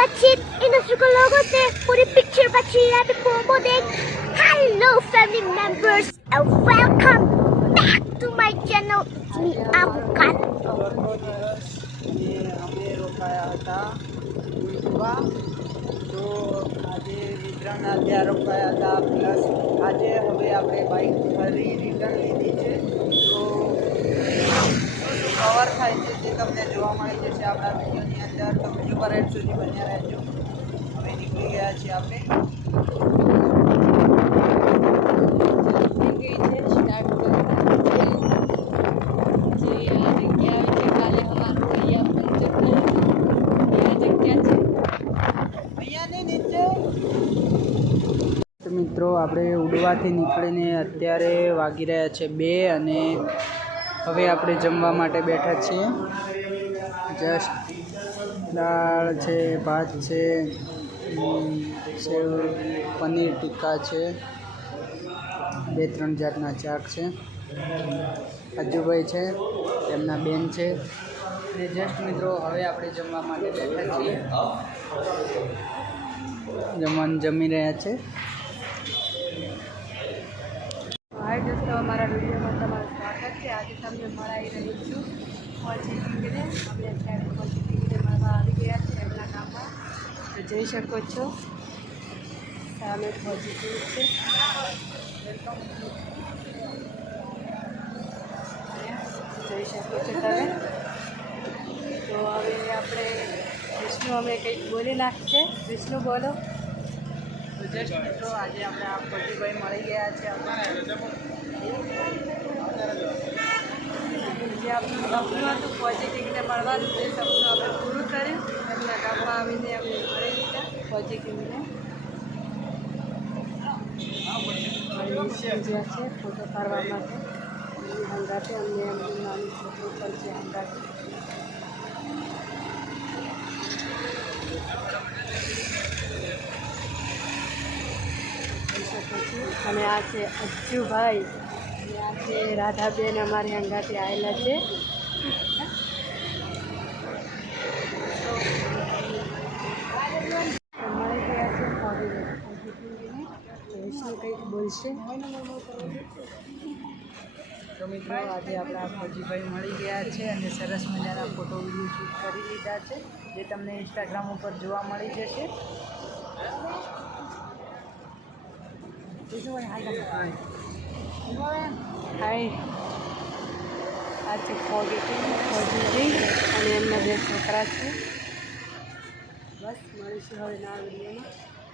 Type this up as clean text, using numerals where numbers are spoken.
pancit in a circle logo there for the picture pancit at the promo deck. Hello family members and welcome back to my channel. It's me Avocado. અમે રોકાયા હતા ઉલવા તો આજે વિતરણના ત્યાં રોકાયા હતા પ્લસ આજે હવે આપણે બાઇક ફરી રિટર્ન લીધી છે તો શું કવર થાય છે તે તમને જોવા મળી જશે આપણા વિડીયોની અંદર તો વિડીયો પર એન્ડ સુધી બન્યા રહેજો હવે નીકળી ગયા છીએ આપણે મિત્રો આપણે ઉડવાથી નીકળીને અત્યારે વાગી રહ્યા છે 2 અને હવે આપણે જમવા માટે બેઠા છીએ જસ્ટ દાળ છે ભાત છે સેવ પનીર ટીક્કા છે 2-3 જાતના શાક છે અજુભાઈ છે તેમના બેન છે અને જસ્ટ મિત્રો હવે આપણે જમવા માટે બેઠા છીએ જમવાનું જમી રહ્યા છે હાય દોસ્તો અમારા વિડીયોમાં તમારું સ્વાગત છે આજે તમને મળાવી રહી છું ફોજી ટીંગને અમે અત્યારે ફોજી ટીંગને મળવા આવી ગયા છે એમના ગામમાં તો જોઈ શકો છો સામે ફોજી ટીંગ છે જોઈ શકો છો તમે તો હવે આપણે વિષ્ણુ અમે કંઈક બોલી નાખશે વિષ્ણુ બોલો તો જસ્ટ મિત્રો આજે આપણે આ ફોજીભાઈ મળી ગયા છે જે આપણું સપનું હતું પોઝિટિવને મળવાનું તે સપનું આપણે પૂરું કર્યું એમના ગામમાં આવીને અમે મળી લીધા પોઝિટિવને જ્યાં છે ફોટો પાડવા માટે એમની હંગાતે અમને એમનું નાનું છોકરું પણ છે હંગાતે અને આ છે અજ્જુભાઈ અને આ છે રાધાબેન અમારી હંગાથી આવેલા છે મળી ગયા છે વિષ્ણુ કંઈક બોલશે તો મિત્રો આજે આપણા ફોજીભાઈ મળી ગયા છે અને સરસ મજાના ફોટો વિડીયો શૂટ કરી લીધા છે જે તમને ઇન્સ્ટાગ્રામ ઉપર જોવા મળી જશે હાય આ છે ફોજી અને એમના 2 છોકરા છે બસ મળીશું હવે નવા વિડીયોમાં